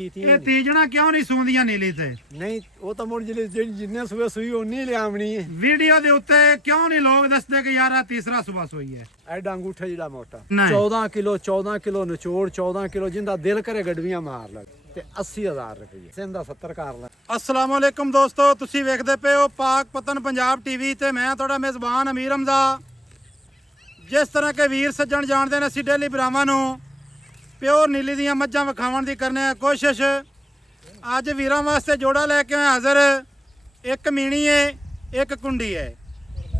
ਇਹ ਤੀਜਣਾ ਕਿਉਂ ਨਹੀਂ ਸੂੰਦੀਆਂ ਨੀਲੀ ਤੇ? ਨਹੀਂ ਉਹ ਤਾਂ ਮੁੜ ਜਿੰਨੇ ਸੂਏ ਸੂਈ ਉਨੀ ਲਿਆਵਣੀ ਹੈ। ਵੀਡੀਓ ਦੇ ਉੱਤੇ ਕਿਉਂ ਨਹੀਂ ਲੋਕ ਦੱਸਦੇ ਕਿ ਯਾਰ ਆ ਤੀਸਰਾ ਸੂਬਾ ਸੂਈ ਹੈ? ਐਡਾ ਅੰਗੂਠਾ ਜਿਹੜਾ ਮੋਟਾ ਨਹੀਂ। 14 ਕਿਲੋ ਨਿਚੋੜ 14 ਕਿਲੋ ਜਿੰਦਾ ਦਿਲ ਕਰੇ ਗੜਵੀਆਂ ਮਾਰ ਲੈ ਤੇ 80000 ਰੁਪਏ ਸਿੰਦਾ 70 ਕਰ ਲੈ। अस्सलाम वालेकुम दोस्तों, ਤੁਸੀਂ ਵੇਖਦੇ ਪਏ ਹੋ ਪਾਕ ਪਤਨ ਪੰਜਾਬ ਟੀਵੀ ਤੇ ਮੈਂ ਤੁਹਾਡਾ ਮੇਜ਼ਬਾਨ ਅਮੀਰ ਹਮਜ਼ਾ। ਜਿਸ ਤਰ੍ਹਾਂ ਕੇ ਵੀਰ ਸੱਜਣ ਜਾਣਦੇ ਨੇ, ਅਸੀਂ ਡੇਲੀ ਬਰਾਵਾਂ ਨੂੰ ਪਿਓਰ ਨੀਲੀ ਦੀਆਂ ਮੱਝਾਂ ਵਿਖਾਉਣ ਦੀ ਕਰਨੇ ਆ ਕੋਸ਼ਿਸ਼। ਅੱਜ ਵੀਰਾਂ ਵਾਸਤੇ ਜੋੜਾ ਲੈ ਕੇ ਆਏ ਹਾਜ਼ਰ। ਇੱਕ ਮੀਣੀ ਹੈ, ਇੱਕ ਕੁੰਡੀ ਹੈ,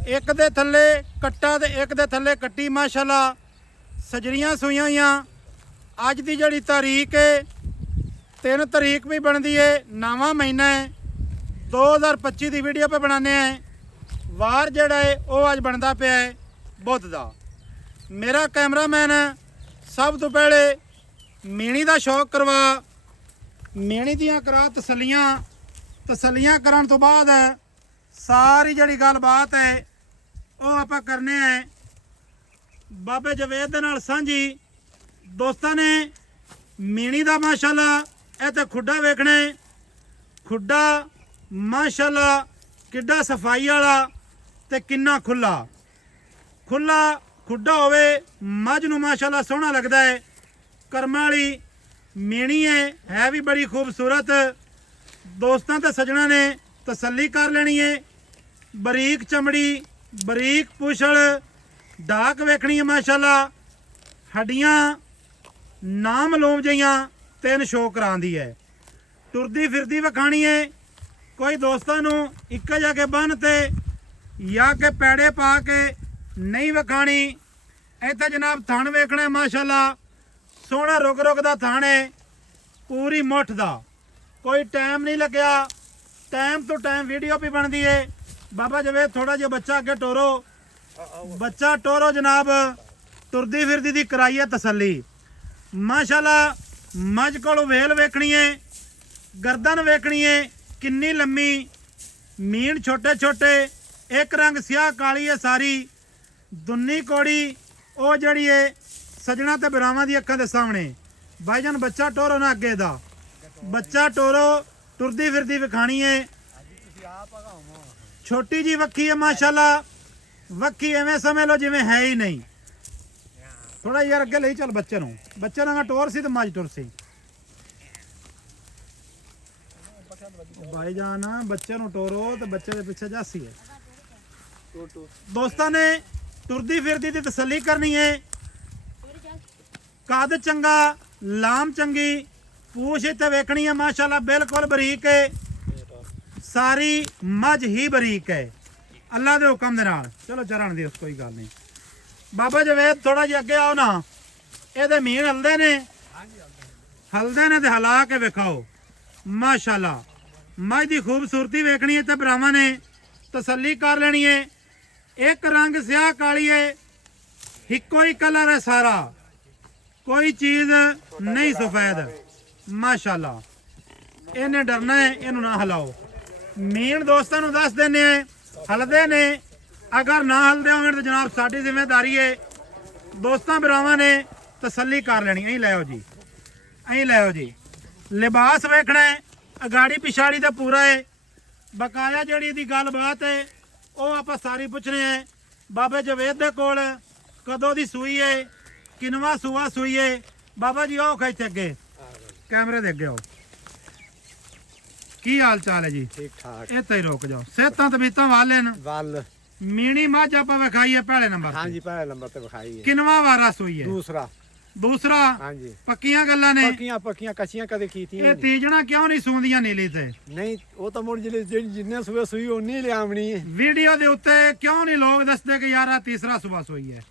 ਇੱਕ ਦੇ ਥੱਲੇ ਕੱਟਾ ਤੇ ਇੱਕ ਦੇ ਥੱਲੇ ਕੱਟੀ। ਮਾਸ਼ਾਅੱਲਾ ਸਜਰੀਆਂ ਸੂਈਆਂ ਹੋਈਆਂ। ਅੱਜ ਦੀ ਜਿਹੜੀ ਤਾਰੀਖ ਹੈ 3 तारीख भी बनती है, नवा महीना है 2025 की वीडियो पे बनाने हैं। वार जड़ा है वो अज बनता पे है बुध का। मेरा कैमरामैन सब तो पहले मीणी का शौक करवा, मीणी दियां करा तसलियां करन तो बाद सारी जड़ी गलबात है वो आप करने हैं बाबे जवेद दे नाल सांझी। दोस्तों ने मीणी का माशाअल्लाह ਇਹ ਤੇ ਖੁੱਡਾ ਵੇਖਣੇ। ਖੁੱਡਾ ਮਾਸ਼ਾਅੱਲਾ ਕਿੱਡਾ ਸਫਾਈ ਵਾਲਾ ਤੇ ਕਿੰਨਾ ਖੁੱਲਾ ਖੁੱਡਾ ਹੋਵੇ ਮੱਝ ਨੂੰ ਮਾਸ਼ਾਅੱਲਾ ਸੋਹਣਾ ਲੱਗਦਾ ਹੈ। ਕਰਮਾਂ ਵਾਲੀ ਮੀਣੀ ਹੈ ਵੀ ਬੜੀ ਖੂਬਸੂਰਤ। ਦੋਸਤਾਂ ਤੇ ਸੱਜਣਾ ਨੇ ਤਸੱਲੀ ਕਰ ਲੈਣੀ ਹੈ। ਬਰੀਕ ਚਮੜੀ, ਬਰੀਕ ਪੁਛਲ, ਡਾਕ ਵੇਖਣੀ ਹੈ ਮਾਸ਼ਾਅੱਲਾ। ਹੱਡੀਆਂ ਨਾਮ ਲੋਮ ਜਈਆਂ 3 ਸ਼ੋ ਕਰਾਉਂਦੀ ਹੈ। ਟੁਰਦੀ ਫਿਰਦੀ ਵਿਖਾਣੀ ਹੈ। ਕੋਈ ਦੋਸਤਾਂ ਨੂੰ ਇੱਕ ਜਾ ਕੇ ਬੰਨ ਤੇ ਜਾਂ ਕਿ ਪੈੜੇ ਪਾ ਕੇ ਨਹੀਂ ਵਿਖਾਣੀ। ਇੱਥੇ ਜਨਾਬ ਥਣ ਵੇਖਣਾ ਮਾਸ਼ਾਅੱਲਾ ਸੋਹਣਾ ਰੁਕ ਦਾ ਥਣ ਹੈ, ਪੂਰੀ ਮੁੱਠ ਦਾ। ਕੋਈ ਟਾਈਮ ਨਹੀਂ ਲੱਗਿਆ, ਟਾਈਮ ਤੋਂ ਟਾਈਮ ਵੀਡੀਓ ਵੀ ਬਣਦੀ ਹੈ। ਬਾਬਾ ਜਵੇਦ ਥੋੜਾ ਜਿਹਾ ਬੱਚਾ ਅੱਗੇ ਟੋਰੋ, ਬੱਚਾ ਟੋਰੋ ਜਨਾਬ। ਤੁਰਦੀ ਫਿਰਦੀ ਦੀ ਕਰਾਈ ਹੈ ਤਸੱਲੀ ਮਾਸ਼ਾਅੱਲਾ। ਮੱਝ ਕੋਲੋਂ ਵੇਲ ਵੇਖਣੀ ਹੈ, ਗਰਦਨ ਵੇਖਣੀ ਹੈ ਕਿੰਨੀ ਲੰਮੀ। ਮੀਣ ਛੋਟੇ ਛੋਟੇ, ਇੱਕ ਰੰਗ ਸਿਆਹ ਕਾਲੀ ਹੈ ਸਾਰੀ। ਦੁੰਨੀ ਕੋੜੀ ਉਹ ਜਿਹੜੀ ਹੈ ਸਜਣਾ ਤੇ ਬਰਾਵਾਂ ਦੀ ਅੱਖਾਂ ਦੇ ਸਾਹਮਣੇ। ਭਾਈਜਾਨ ਬੱਚਾ ਟੋਰੋ ਨਾ ਅੱਗੇ ਦਾ, ਬੱਚਾ ਟੋਰੋ। ਟੁਰਦੀ ਫਿਰਦੀ ਵਿਖਾਣੀ ਹੈ। ਛੋਟੀ ਜੀ ਵੱਖੀ ਹੈ ਮਾਸ਼ਾਅੱਲਾ। ਵੱਖੀ ਐਵੇਂ ਸਮਝ ਲਓ ਜਿਵੇਂ ਹੈ ਹੀ ਨਹੀਂ। ਥੋੜਾ ਯਾਰ ਅੱਗੇ ਲਈ ਚੱਲ ਬੱਚੇ ਨਾਲ ਟੋਰ ਸੀ ਤੇ ਮੱਝ ਟੁਰ ਸੀ। ਭਾਈ ਜਾਨ ਬੱਚੇ ਨੂੰ ਟੋਰੋ ਤੇ ਬੱਚੇ ਦੇ ਪਿੱਛੇ ਜਾਸੀ ਹੈ। ਦੋਸਤਾਂ ਨੇ ਟੁਰਦੀ ਫਿਰਦੀ ਦੀ ਤਸੱਲੀ ਕਰਨੀ ਹੈ। ਕੱਦ ਚੰਗਾ, ਲਾਮ ਚੰਗੀ, ਪੂਛ ਇੱਥੇ ਵੇਖਣੀ ਹੈ ਮਾਸ਼ਾਅੱਲਾ ਬਿਲਕੁਲ ਬਰੀਕ ਹੈ। ਸਾਰੀ ਮੱਝ ਹੀ ਬਰੀਕ ਹੈ ਅੱਲਾ ਦੇ ਹੁਕਮ ਦੇ ਨਾਲ। ਚਲੋ ਚਰਨ ਦੀ ਕੋਈ ਗੱਲ ਨਹੀਂ। ਬਾਬਾ ਜਵੇਦ ਥੋੜਾ ਜਿਹਾ ਅੱਗੇ ਆਓ ਨਾ। ਇਹਦੇ ਮੀਨ ਹਲਦੇ ਨੇ ਤੇ ਹਲਾ ਕੇ ਵਿਖਾਓ ਮਾਸ਼ਾਅੱਲਾ। ਮੱਝ ਦੀ ਖੂਬਸੂਰਤੀ ਵੇਖਣੀ ਹੈ ਤੇ ਭਰਾਵਾਂ ਨੇ ਤਸੱਲੀ ਕਰ ਲੈਣੀ ਹੈ। ਇੱਕ ਰੰਗ ਸਿਆਹ ਕਾਲੀ ਹੈ, ਇੱਕੋ ਹੀ ਕਲਰ ਹੈ ਸਾਰਾ, ਕੋਈ ਚੀਜ਼ ਨਹੀਂ ਸਫੈਦ ਮਾਸ਼ਾਅੱਲਾ। ਇਹਨੇ ਡਰਨਾ ਹੈ, ਇਹਨੂੰ ਨਾ ਹਲਾਓ। ਮੀਨ ਦੋਸਤਾਂ ਨੂੰ ਦੱਸ ਦਿੰਦੇ ਆ ਹਲਦੇ ਨੇ। ਅਗਰ ਨਾ ਹਲਦੇ ਹੋਣ ਤਾਂ ਜਨਾਬ ਸਾਡੀ ਜ਼ਿੰਮੇਵਾਰੀ ਹੈ। ਦੋਸਤਾਂ ਭਰਾਵਾਂ ਨੇ ਤਸੱਲੀ ਕਰ ਲੈਣੀ। ਅਸੀਂ ਲੈ ਆਓ ਜੀ। ਲਿਬਾਸ ਵੇਖਣਾ ਹੈ, ਅਗਾੜੀ ਪਿਛਾੜੀ ਦਾ ਪੂਰਾ ਹੈ। ਬਕਾਇਆ ਜਿਹੜੀ ਦੀ ਗੱਲਬਾਤ ਹੈ ਉਹ ਆਪਾਂ ਸਾਰੀ ਪੁੱਛਣੇ ਹੈ ਬਾਬੇ ਜਵੇਦ ਦੇ ਕੋਲ। ਕਦੋਂ ਦੀ ਸੂਈ ਹੈ, ਕਿੰਨਵਾ ਸੂਆ ਸੂਈ ਹੈ? ਬਾਬਾ ਜੀ ਆਓ ਇੱਥੇ ਅੱਗੇ ਕੈਮਰੇ ਦੇ ਅੱਗੇ ਆਓ। ਕੀ ਹਾਲ ਚਾਲ ਹੈ ਜੀ? ਠੀਕ ਠਾਕ। ਇੱਥੇ ਹੀ ਰੁਕ ਜਾਓ। ਸਿਹਤਾਂ ਤਬੀਅਤਾਂ ਵਾਲੇ ਨੇ ਵੱਲ ਮੀਣੀ ਮੱਝ ਆਪਾਂ ਵਿਖਾਈ ਹੈ ਪਹਿਲੇ ਨੰਬਰ ਤੇ। ਹਾਂਜੀ ਪਹਿਲੇ ਨੰਬਰ ਤੇ ਵਿਖਾਈ ਹੈ। ਕਿੰਨਵਾ ਵਾਰਾ ਸੂਈ ਹੈ? ਦੂਸਰਾ। ਹਾਂਜੀ ਪੱਕੀਆਂ ਗੱਲਾਂ ਨੇ। ਪੱਕੀਆਂ ਕੱਚੀਆਂ ਕਦੇ ਕੀਤੀਆਂ। ਇਹ ਤੀਜਣਾ ਕਿਉਂ ਨਹੀਂ ਸੂੰਦੀਆਂ ਨੀਲੀ ਤੇ? ਨਹੀਂ ਉਹ ਤਾਂ ਮੁੜ ਜਿੰਨੇ ਸੂਏ ਸੂਈ ਉਨੀ ਲਿਆਵਣੀ ਹੈ। ਵੀਡੀਓ ਦੇ ਉੱਤੇ ਕਿਉਂ ਨਹੀਂ ਲੋਕ ਦੱਸਦੇ ਕਿ ਯਾਰ ਆ ਤੀਸਰਾ ਸੂਬਾ ਸੂਈ ਹੈ?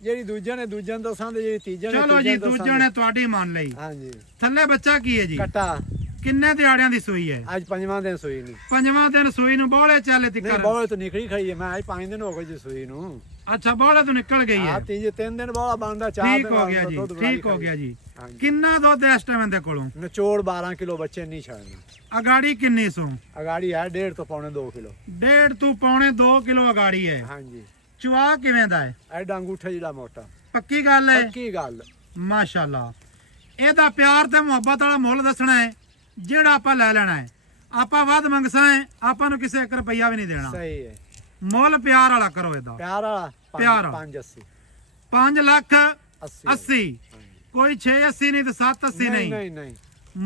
ਜਿਹੜੀ ਦੂਜਿਆਂ ਨੇ ਦੱਸਾਂ ਤੇ ਜਿਹੜੀ ਤੀਜਿਆਂ ਨੇ ਚਲੋ ਜੀ ਦੂਜਿਆਂ ਨੇ ਤੁਹਾਡੀ ਮੰਨ ਲਈ। ਹਾਂਜੀ। ਥੱਲੇ ਬੱਚਾ ਕੀ ਹੈ ਜੀ? ਕੱਟਾ। ਕਿੰਨੇ ਦਿਹਾੜਿਆਂ ਦੀ ਸੂਈ ਹੈ? ਅੱਜ 5ਵਾਂ ਦਿਨ ਸੂਈ ਨਹੀਂ। 5ਵਾਂ ਦਿਨ ਸੂਈ ਨੂੰ ਬੋਲੇ ਚਾਲੇ ਨਹੀਂ ਤਿੱਕਰ। ਬੋਲੇ ਤੋਂ ਨਿਕਲੀ ਖੜੀ ਹੈ। ਮੈਂ ਅੱਜ 5 ਦਿਨ ਹੋ ਗਏ ਜੀ ਸੂਈ ਨੂੰ। ਅੱਛਾ ਬੋਲੇ ਤੋਂ ਨਿਕਲ ਗਈ ਹੈ। 3 ਦਿਨ ਬੋਲਾ ਬਣਦਾ 4 ਦਿਨ। ਠੀਕ ਹੋ ਗਿਆ ਜੀ, ਠੀਕ ਹੋ ਗਿਆ ਜੀ। ਕਿੰਨਾ ਦੁੱਧ ਇਸ ਟਾਈਮ ਦੇ ਕੋਲੋਂ? ਨਿਚੋੜ 12 ਕਿਲੋ ਬੱਚੇ ਨਹੀਂ ਛੱਡਣਾ। ਅਗਾੜੀ ਕਿੰਨੀ ਸੋ? ਅਗਾੜੀ ਹੈ 1.5 ਤੋਂ ਪੌਣੇ 2 ਕਿਲੋ। 1.5 ਤੋਂ ਪੌਣੇ 2 ਕਿਲੋ ਅਗਾੜੀ ਹੈ। ਹਾਂਜੀ। ਚੁਆ ਕਿਵੇਂ ਦਾ ਹੈ? ਐਡਾ ਅੰਗੂਠਾ ਜਿਹੜਾ ਮੋਟਾ। ਪੱਕੀ ਗੱਲ ਹੈ? ਪੱਕੀ ਗੱਲ। ਮਾਸ਼ਾਅੱਲਾ। ਇਹਦਾ ਪਿਆਰ ਤੇ ਮੁਹੱਬਤ ਵਾਲਾ ਮੁੱਲ ਦੱਸਣਾ ਹੈ ਜਿਹੜਾ ਆਪਾਂ ਲੈ ਲੈਣਾ ਹੈ। ਆਪਾਂ ਵੱਧ ਮੰਗਸਾਂ ਹੈ, ਆਪਾਂ ਨੂੰ ਕਿਸੇ 1 ਰੁਪਈਆ ਵੀ ਨਹੀਂ ਦੇਣਾ। ਸਹੀ ਹੈ, ਮੁੱਲ ਪਿਆਰ ਵਾਲਾ ਕਰੋ ਇਹਦਾ। ਪਿਆਰ ਵਾਲਾ ਪਿਆਰ 580 5 ਲੱਖ 80 80, ਕੋਈ 680 ਨਹੀਂ ਤੇ 780 ਨਹੀਂ ਨਹੀਂ। ਨਹੀਂ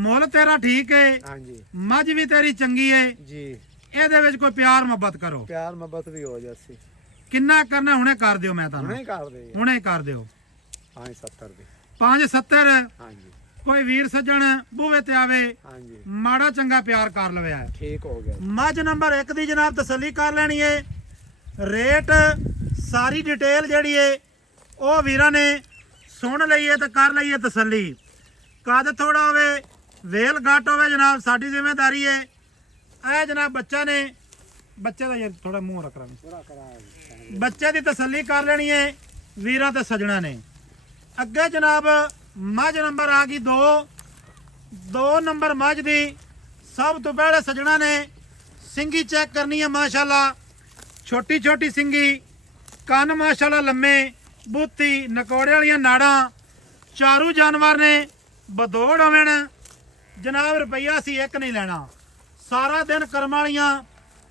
ਮੁੱਲ ਤੇਰਾ ਠੀਕ ਹੈ, ਹਾਂਜੀ ਮੱਝ ਵੀ ਤੇਰੀ ਚੰਗੀ ਹੈ, ਜੀ। ਇਹਦੇ ਵਿੱਚ ਕੋਈ ਪਿਆਰ ਮੁਹੱਬਤ ਕਰੋ। ਪਿਆਰ ਮੁਹੱਬਤ ਵੀ ਹੋ ਜਾਸੀ। ਕਿੰਨਾ ਕਰਨਾ ਹੁਣੇ ਕਰ ਦਿਓ, ਮੈਂ ਤੁਹਾਨੂੰ ਹੁਣੇ ਕਰ ਦੇ। ਹੁਣੇ ਕਰ ਦਿਓ। 570 ਦੀ 570। ਹਾਂਜੀ ਕੋਈ ਵੀਰ ਸੱਜਣ ਬੂਵੇ ਤੇ ਆਵੇ, ਹਾਂਜੀ ਮਾੜਾ ਚੰਗਾ ਪਿਆਰ ਕਰ ਲਵੇ। ਠੀਕ ਹੋ ਗਿਆ। ਮੱਝ ਨੰਬਰ 1 ਦੀ ਜਨਾਬ ਤਸੱਲੀ ਕਰ ਲੈਣੀ ਏ। ਰੇਟ ਸਾਰੀ ਡਿਟੇਲ ਜਿਹੜੀ ਏ ਉਹ ਵੀਰਾਂ ਨੇ ਸੁਣ ਲਈਏ ਤੇ ਕਰ ਲਈਏ ਤਸੱਲੀ। ਕੱਦ ਥੋੜਾ ਹੋਵੇ, ਵੇਲ ਘੱਟ ਹੋਵੇ ਜਨਾਬ, ਸਾਡੀ ਜ਼ਿੰਮੇਵਾਰੀ ਏ। ਇਹ ਜਨਾਬ ਬੱਚਾ ਨੇ, ਬੱਚੇ ਦਾ ਯਾਰ ਥੋੜਾ ਮੂੰਹ ਰੱਖ ਰਾਂ, ਬੱਚੇ ਦੀ ਤਸੱਲੀ ਕਰ ਲੈਣੀ ਏ ਵੀਰਾਂ ਤੇ ਸੱਜਣਾ ਨੇ। ਅੱਗੇ ਜਨਾਬ ਮੱਝ ਨੰਬਰ ਆ ਗਈ 2 ਨੰਬਰ ਮੱਝ ਦੀ। ਸਭ ਤੋਂ ਪਹਿਲੇ ਸੱਜਣਾ ਨੇ ਸਿੰਗੀ ਚੈੱਕ ਕਰਨੀ ਹੈ। ਮਾਸ਼ਾਅੱਲਾ ਛੋਟੀ ਛੋਟੀ ਸਿੰਗੀ, ਕੰਨ ਮਾਸ਼ਾਅੱਲਾ ਲੰਮੇ, ਬੂਥੀ ਨਕੌੜੇ ਵਾਲੀਆਂ ਨਾੜਾਂ, ਚਾਰੂ ਜਾਨਵਰ ਨੇ ਬਦੋੜ ਹੋਵਣ ਜਨਾਬ। ਰੁਪਈਆ ਸੀ ਇੱਕ ਨਹੀਂ ਲੈਣਾ। ਸਾਰਾ ਦਿਨ ਕਰਮ ਵਾਲੀਆਂ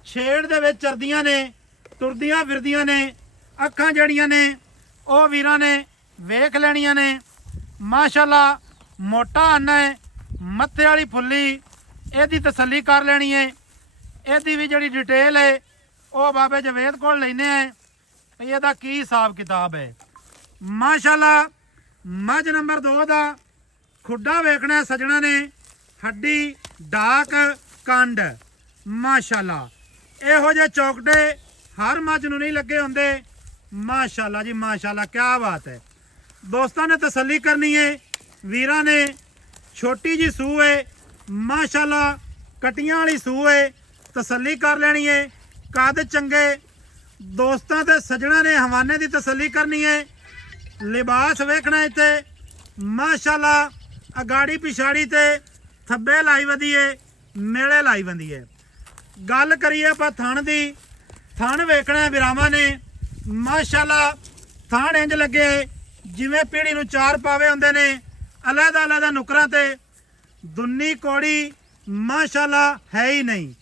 ਛੇੜ ਦੇ ਵਿੱਚ ਚਰਦੀਆਂ ਨੇ, ਤੁਰਦੀਆਂ ਫਿਰਦੀਆਂ ਨੇ। ਅੱਖਾਂ ਜਿਹੜੀਆਂ ਨੇ ਉਹ ਵੀਰਾਂ ਨੇ ਵੇਖ ਲੈਣੀਆਂ ਨੇ। ਮਾਸ਼ਾਅੱਲਾ ਮੋਟਾ ਅੰਨ ਹੈ, ਮੱਥੇ ਵਾਲੀ ਫੁੱਲੀ, ਇਹਦੀ ਤਸੱਲੀ ਕਰ ਲੈਣੀ ਹੈ। ਇਹਦੀ ਵੀ ਜਿਹੜੀ ਡਿਟੇਲ ਹੈ ਉਹ ਬਾਬੇ ਜਵੇਦ ਕੋਲ ਲੈਨੇ ਆ ਵੀ ਇਹਦਾ ਕੀ ਹਿਸਾਬ ਕਿਤਾਬ ਹੈ। ਮਾਸ਼ਾਅੱਲਾ ਮੱਝ ਨੰਬਰ 2 ਦਾ ਖੁੱਡਾ ਵੇਖਣਾ ਸੱਜਣਾ ਨੇ, ਹੱਡੀ ਡਾਕ ਕੰਡ। ਮਾਸ਼ਾਅੱਲਾ ਇਹੋ ਜਿਹੇ ਚੌਕਟੇ ਹਰ ਮੱਝ ਨੂੰ ਨਹੀਂ ਲੱਗੇ ਹੁੰਦੇ। ਮਾਸ਼ਾਅੱਲਾ ਜੀ ਮਾਸ਼ਾਅੱਲਾ, ਕਿਆ ਬਾਤ ਹੈ। ਦੋਸਤਾਂ ਨੇ ਤਸੱਲੀ ਕਰਨੀ ਹੈ ਵੀਰਾਂ ਨੇ। ਛੋਟੀ ਜੀ ਸੂਹ ਹੈ ਮਾਸ਼ਾਅੱਲਾ, ਕਟੀਆਂ ਵਾਲੀ ਸੂਹ ਹੈ, ਤਸੱਲੀ ਕਰ ਲੈਣੀ ਹੈ। ਕੱਦ ਚੰਗੇ। ਦੋਸਤਾਂ ਤੇ ਸੱਜਣਾ ਨੇ ਹਵਾਨੇ ਦੀ ਤਸੱਲੀ ਕਰਨੀ ਹੈ। ਲਿਬਾਸ ਵੇਖਣਾ ਇੱਥੇ ਮਾਸ਼ਾਅੱਲਾ, ਅਗਾੜੀ ਪਿਛਾੜੀ ਤੇ ਥੱਬੇ ਲਾਈ ਵਧੀ ਹੈ, ਮੇਲੇ ਲਾਈ ਬੰਦੀ ਹੈ। ਗੱਲ ਕਰੀਏ ਆਪਾਂ ਥਣ ਦੀ, ਥਣ ਵੇਖਣਾ ਵਿਰਾਵਾਂ ਨੇ ਮਾਸ਼ਾਅੱਲਾ। ਥਣ ਇੰਜ ਲੱਗੇ ਜਿਵੇਂ ਪੀੜੀ ਨੂੰ 4 ਪਾਵੇ ਹੁੰਦੇ ਨੇ, ਅਲੱਗ ਅਲੱਗ ਨੁਕਰਾਂ ਤੇ। ਦੁੰਨੀ ਕੋੜੀ ਮਾਸ਼ਾਅੱਲਾ ਹੈ ਹੀ ਨਹੀਂ।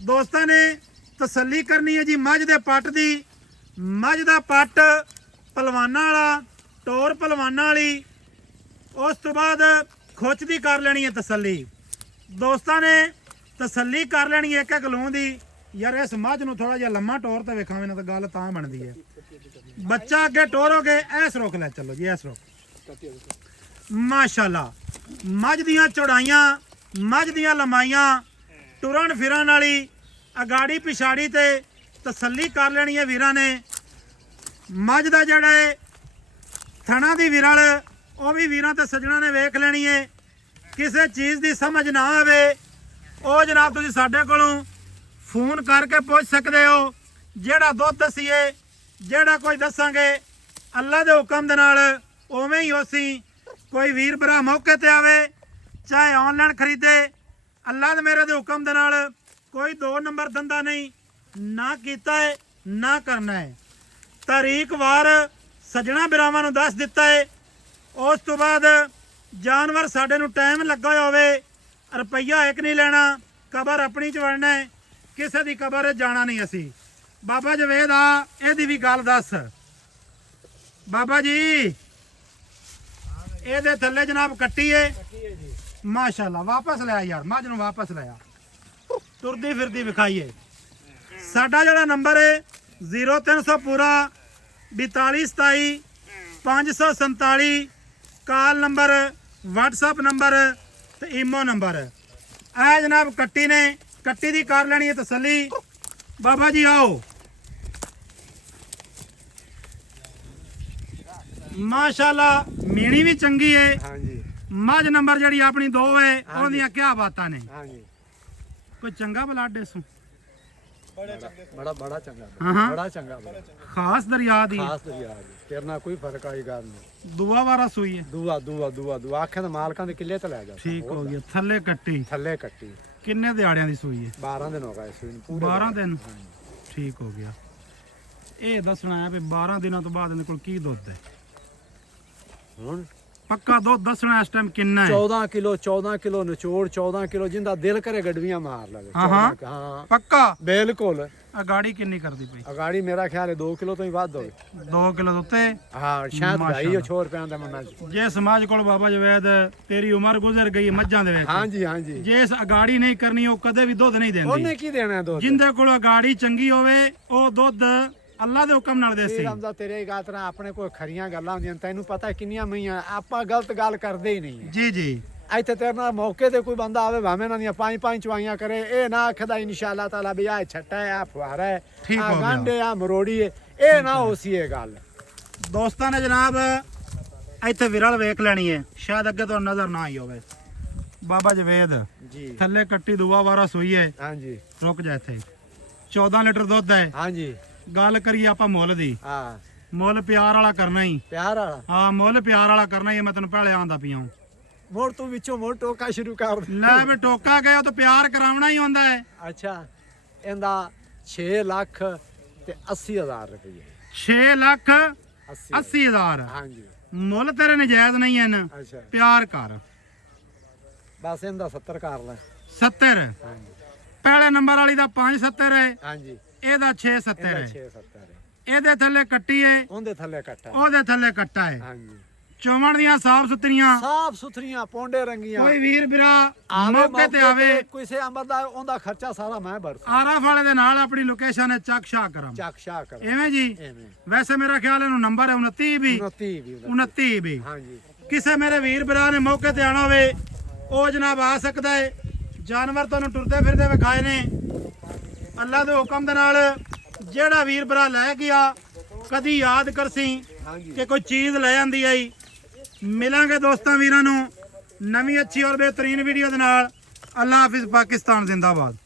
ਦੋਸਤਾਂ ਨੇ ਤਸੱਲੀ ਕਰਨੀ ਹੈ ਜੀ ਮੱਝ ਦੇ ਪੱਟ ਦੀ। ਮੱਝ ਦਾ ਪੱਟ ਪਹਿਲਵਾਨਾਂ ਵਾਲਾ, ਟੋਰ ਪਹਿਲਵਾਨਾਂ ਵਾਲੀ। ਉਸ ਤੋਂ ਬਾਅਦ ਖੁੱਚ ਦੀ ਕਰ ਲੈਣੀ ਹੈ ਤਸੱਲੀ। ਦੋਸਤਾਂ ਨੇ ਤਸੱਲੀ ਕਰ ਲੈਣੀ ਹੈ ਇੱਕ ਗਲੂੰ ਦੀ। ਯਾਰ ਇਸ ਮੱਝ ਨੂੰ ਥੋੜਾ ਜਿਹਾ ਲੰਮਾ ਟੋਰ ਤੇ ਵੇਖਾਂਗੇ ਨਾ ਤਾਂ ਗੱਲ ਤਾਂ ਬਣਦੀ ਹੈ। ਬੱਚਾ ਅੱਗੇ ਟੋਰੋਗੇ, ਐਸ ਰੋਕ ਲੈ ਚੱਲੋ ਜੀ, ਐਸ ਰੋਕ। ਮਾਸ਼ਾਅੱਲਾ ਮੱਝ ਦੀਆਂ ਚੌੜਾਈਆਂ, ਮੱਝ ਦੀਆਂ ਲੰਮਾਈਆਂ, ਟੁਰਨ ਫਿਰਨ ਵਾਲੀ, ਅਗਾੜੀ ਪਿਛਾੜੀ ਤੇ ਤਸੱਲੀ ਕਰ ਲੈਣੀ ਹੈ ਵੀਰਾਂ ਨੇ। ਮੱਝ ਦਾ ਜਿਹੜਾ ਹੈ ਥਣਾ ਦੀ ਵਿਰਲ, ਉਹ ਵੀ ਵੀਰਾਂ ਤੇ ਸੱਜਣਾ ਨੇ ਵੇਖ ਲੈਣੀ ਹੈ। ਕਿਸੇ ਚੀਜ਼ ਦੀ ਸਮਝ ਨਾ ਆਵੇ ਉਹ ਜਨਾਬ ਤੁਸੀਂ ਸਾਡੇ ਕੋਲੋਂ ਫੋਨ ਕਰਕੇ ਪੁੱਛ ਸਕਦੇ ਹੋ। ਜਿਹੜਾ ਦੁੱਧ ਦਸੀਏ, ਜਿਹੜਾ ਕੋਈ ਦੱਸਾਂਗੇ ਅੱਲਾ ਦੇ ਹੁਕਮ ਦੇ ਨਾਲ ਉਵੇਂ ਹੀ ਹੋਸੀ। ਕੋਈ ਵੀਰ ਭਰਾ ਮੌਕੇ ਤੇ ਆਵੇ ਚਾਹੇ ਆਨਲਾਈਨ ਖਰੀਦੇ, ਅੱਲਾ ਦੇ ਮੇਰੇ ਦੇ ਹੁਕਮ ਦੇ ਨਾਲ ਕੋਈ 2 ਨੰਬਰ ਧੰਦਾ ਨਹੀਂ ਨਾ ਕੀਤਾ ਹੈ ਨਾ ਕਰਨਾ ਹੈ। ਤਾਰੀਖ ਵਾਰ ਸੱਜਣਾ ਬਿਰਾਵਾਂ ਨੂੰ ਦੱਸ ਦਿੱਤਾ ਹੈ। ਉਸ ਤੋਂ ਬਾਅਦ ਜਾਨਵਰ ਸਾਡੇ ਨੂੰ ਟਾਈਮ ਲੱਗਾ ਹੋਵੇ, ਰੁਪਈਆ ਇੱਕ ਨਹੀਂ ਲੈਣਾ, ਕਬਰ ਆਪਣੀ ਚ ਵੜਨਾ ਹੈ, ਕਿਸੇ ਦੀ ਕਬਰ ਜਾਣਾ ਨਹੀਂ ਅਸੀਂ। ਬਾਬਾ ਜਵੇਦ ਆ, ਇਹਦੀ ਵੀ ਗੱਲ ਦੱਸ ਬਾਬਾ ਜੀ। ਇਹਦੇ ਥੱਲੇ ਜਨਾਬ ਕੱਟੀ ਏ ਮਾਸ਼ਾਅੱਲਾ। ਵਾਪਸ ਲਿਆ ਯਾਰ, ਮੱਝ ਨੂੰ ਵਾਪਸ ਲਿਆ, ਤੁਰਦੀ ਫਿਰਦੀ ਵਿਖਾਈਏ। ਸਾਡਾ ਜਿਹੜਾ ਨੰਬਰ ਹੈ 0300 ਪੂਰਾ 4227 547, ਕਾਲ ਨੰਬਰ, WhatsApp ਨੰਬਰ ਤੇ ਈਮੋ ਨੰਬਰ। ਇਹ ਜਨਾਬ ਕੱਟੀ ਨੇ, ਕੱਟੀ ਦੀ ਕਰ ਲੈਣੀ ਹੈ ਤਸੱਲੀ। ਬਾਬਾ ਜੀ ਆਓ। ਮਾਸ਼ਾਅੱਲਾ ਮੀਣੀ ਵੀ ਚੰਗੀ ਹੈ। ਹਾਂਜੀ ਮੱਝ ਨੰਬਰ ਜਿਹੜੀ ਆਪਣੀ 2 ਹੈ ਉਹਦੀਆਂ ਕੀ ਬਾਤਾਂ ਨੇ। ਹਾਂਜੀ ਕੋਈ ਚੰਗਾ ਬਲਾਡੇ ਸੂ ਬੜਾ ਚੰਗਾ, ਹਾਂ ਬੜਾ ਚੰਗਾ, ਖਾਸ ਦਰਿਆ ਦੀ ਖਾਸ ਦਰਿਆ ਜੀ। ਤੇਰੇ ਨਾਲ ਕੋਈ ਫਰਕ ਆਈ ਗੱਲ ਨਹੀਂ। ਦੁਆ ਵਾਰਾ ਸੂਈ ਹੈ। ਦੂਆ ਆਖਾਂ ਦੇ ਮਾਲਕਾਂ ਦੇ ਕਿੱਲੇ ਤੇ ਲੈ ਜਾ। ਠੀਕ ਹੋ ਗਿਆ। ਥੱਲੇ ਕੱਟੀ, ਥੱਲੇ ਕੱਟੀ। ਕਿੰਨੇ ਦਿਹਾੜਿਆਂ ਦੀ ਸੂਈ ਹੈ? 12 ਦਿਨ ਹੋ ਗਏ ਸੂਈ ਨੂੰ, ਪੂਰੇ 12 ਦਿਨ। ਠੀਕ ਹੋ ਗਿਆ। ਇਹ ਦੱਸਣਾ ਹੈ ਵੀ 12 ਦਿਨਾਂ ਤੋਂ ਬਾਅਦ ਇਹਦੇ ਕੋਲ ਕੀ ਦੁੱਧ ਹੈ। ਹੁਣ ਪੱਕਾ ਦੁੱਧ ਦੱਸਣਾ ਇਸ ਟਾਈਮ ਕਿੰਨਾ ਹੈ? 14 ਕਿਲੋ ਨਿਚੋੜ 14 ਕਿਲੋ ਜਿੰਦਾ ਦਿਲ ਕਰੇ ਗੱਡਵੀਆਂ ਮਾਰ ਲਵੇ। ਹਾਂ ਹਾਂ ਹਾਂ ਪੱਕਾ ਬਿਲਕੁਲ। ਆ ਗਾੜੀ ਕਿੰਨੀ ਕਰਦੀ ਪਈ? ਅਗਾੜੀ ਮੇਰਾ ਖਿਆਲ ਹੈ 2 ਕਿਲੋ ਤੋਂ ਹੀ ਵੱਧ ਹੋਵੇ। 2 ਕਿਲੋ ਦੇ ਉੱਤੇ। ਹਾਂ ਸ਼ਾਇਦ ਭਾਈ ਉਹ ਛੋਰ ਪੈਣ ਦਾ ਮੰਨਾ। ਜੇ ਸਮਾਜ ਕੋਲ ਬਾਬਾ ਜਵੈਦ ਤੇਰੀ ਉਮਰ ਗੁਜ਼ਰ ਗਈ ਮੱਝਾਂ ਦੇ ਵਿੱਚ, ਹਾਂਜੀ ਹਾਂਜੀ, ਜੇ ਇਸ ਅਗਾੜੀ ਨਹੀਂ ਕਰਨੀ ਉਹ ਕਦੇ ਵੀ ਦੁੱਧ ਨਹੀਂ ਦਿੰਦੀ। ਉਹਨੇ ਕੀ ਦੇਣਾ ਦੁੱਧ? ਜਿੰਦੇ ਕੋਲ ਅਗਾੜੀ ਚੰਗੀ ਹੋਵੇ ਉਹ ਦੁੱਧ ਅੱਲਾ ਦੇ ਹੁਕਮ ਨਾਲ ਦੇਸੀ। ਰਮਜ਼ਾ ਤੇਰੇ ਗੱਲ ਤਰ੍ਹਾਂ ਆਪਣੇ ਕੋਈ ਖਰੀਆਂ ਗੱਲਾਂ ਹੁੰਦੀਆਂ ਤੈਨੂੰ ਪਤਾ ਕਿੰਨੀਆਂ ਮਈਆਂ, ਆਪਾਂ ਗਲਤ ਗੱਲ ਕਰਦੇ ਹੀ ਨਹੀਂ। ਜੀ ਜੀ ਇੱਥੇ ਤੇਰੇ ਨਾਲ ਮੌਕੇ ਤੇ ਕੋਈ ਬੰਦਾ ਆਵੇ ਭਾਵੇਂ ਨਾ ਦੀਆਂ 5-5 ਚਵਾਈਆਂ ਕਰੇ, ਇਹ ਨਾ ਆਖਦਾ ਇਨਸ਼ਾਅੱਲਾ ਤਾਲਾ ਵੀ ਆ ਛੱਟਾ ਹੈ, ਆ ਫੁਹਾਰਾ ਹੈ, ਠੀਕ ਆ ਹੋ ਗਿਆ। ਗਾਂਡੇ ਆ ਮਰੋੜੀ ਹੈ, ਇਹ ਨਾ ਹੋ ਸੀ ਇਹ ਗੱਲ। ਦੋਸਤਾਂ ਨੇ ਜਨਾਬ ਇੱਥੇ ਵਿਰਲ ਵੇਖ ਲੈਣੀ ਹੈ, ਸ਼ਾਇਦ ਅੱਗੇ ਤੋਂ ਨਜ਼ਰ ਨਾ ਆਈ ਹੋਵੇ। ਬਾਬਾ ਜਵੇਦ ਜੀ ਥੱਲੇ ਕੱਟੀ ਦੁਆ ਵਾਰਾ ਸੋਈ ਹੈ। ਹਾਂਜੀ ਰੁਕ ਜਾ ਇੱਥੇ। 14 ਲੀਟਰ ਦੁੱਧ ਹੈ। ਹਾਂਜੀ ਗੱਲ ਕਰੀਏ ਆਪਾਂ ਮੁੱਲ ਦੀ, ਹਾਂ ਮੁੱਲ ਪਿਆਰ ਵਾਲਾ ਕਰਨਾ ਹੀ। ਪਿਆਰ ਵਾਲਾ ਹਾਂ ਮੁੱਲ ਪਿਆਰ ਵਾਲਾ ਕਰਨਾ ਹੀ। ਮੈਂ ਤੈਨੂੰ ਪਹਿਲੇ ਆਂਦਾ ਪਿਆ ਮੋੜ ਤੂੰ ਵਿੱਚੋਂ ਮੋੜ ਟੋਕਾ ਸ਼ੁਰੂ ਕਰ ਦੇ। ਲੈ ਵੀ ਟੋਕਾ ਗਿਆ ਤਾਂ ਪਿਆਰ ਕਰਾਉਣਾ ਹੀ ਹੁੰਦਾ ਹੈ। ਅੱਛਾ ਇਹਦਾ 6 ਲੱਖ ਤੇ 80,000 ਰੁਪਏ। 6 ਲੱਖ 80 80,000 ਹਾਂਜੀ ਮੁੱਲ ਤੇਰੇ ਨਜਾਇਜ਼ ਨਹੀਂ ਹਨ। ਅੱਛਾ ਪਿਆਰ ਕਰ। ਬਸ ਇਹਦਾ 70 ਕਰ ਲੈ। 70 ਹਾਂਜੀ ਪਹਿਲੇ ਨੰਬਰ ਵਾਲੀ ਦਾ 570 ਹੈ, ਹਾਂਜੀ ਇਹਦਾ 670 ਇਹਦਾ ਹੈ। 6-70 ਹੈ। ਇਹਦੇ ਥੱਲੇ ਕੱਟੀ ਹੈ, ਉਹਦੇ ਥੱਲੇ ਕੱਟਾ। ਉਹਦੇ ਥੱਲੇ ਕੱਟਾ ਹੈ। ਹਾਂਜੀ ਚੋਮਣ ਦੀਆਂ ਸਾਫ ਸੁਥਰੀਆਂ। ਸਾਫ ਸੁਥਰੀਆਂ ਪੌਂਡੇ ਰੰਗੀਆਂ। ਕੋਈ ਵੀਰ ਵੀਰਾ ਆਵੇ ਮੌਕੇ ਤੇ ਆਵੇ। ਕਿਸੇ ਅੰਬਰ ਦਾ ਉਹਦਾ ਖਰਚਾ ਸਾਰਾ ਮੈਂ ਭਰ ਆਰਾਫ ਵਾਲੇ ਦੇ ਨਾਲ ਆਪਣੀ ਲੋਕੇਸ਼ਨ ਹੈ ਚੱਕ ਸ਼ਾਹ ਕਰਮ। ਚੱਕ ਸ਼ਾਹ ਕਰ ਐਵੇਂ ਜੀ। ਐਵੇਂ ਵੈਸੇ ਮੇਰਾ ਖਿਆਲ ਇਹਨੂੰ ਨੰਬਰ ਹੈ 29 ਵੀ 29 ਵੀ 29 ਵੀ। ਹਾਂਜੀ ਕਿਸੇ ਮੇਰੇ ਵੀਰ ਵੀਰਾਂ ਨੇ ਮੌਕੇ ਤੇ ਆਣਾ ਹੋਵੇ ਉਹ ਜਨਾਬ ਆ ਸਕਦਾ ਹੈ। ਜਾਨਵਰ ਤੁਹਾਨੂੰ ਟੁਰਦੇ ਫਿਰਦੇ ਵਿਖਾਏ ਨੇ। ਅੱਲਾ ਦੇ ਹੁਕਮ ਦੇ ਨਾਲ ਜਿਹੜਾ ਵੀਰ ਭਰਾ ਲੈ ਗਿਆ ਕਦੀ ਯਾਦ ਕਰਸੀ ਹਾਂਜੀ ਕਿ ਕੋਈ ਚੀਜ਼ ਲੈ ਆਂਦੀ ਆਈ। ਮਿਲਾਂਗੇ ਦੋਸਤਾਂ ਵੀਰਾਂ ਨੂੰ ਨਵੀਂ ਅੱਛੀ ਔਰ ਬਿਹਤਰੀਨ ਵੀਡੀਓ ਦੇ ਨਾਲ। ਅੱਲਾ ਹਾਫਿਜ਼। ਪਾਕਿਸਤਾਨ ਜ਼ਿੰਦਾਬਾਦ।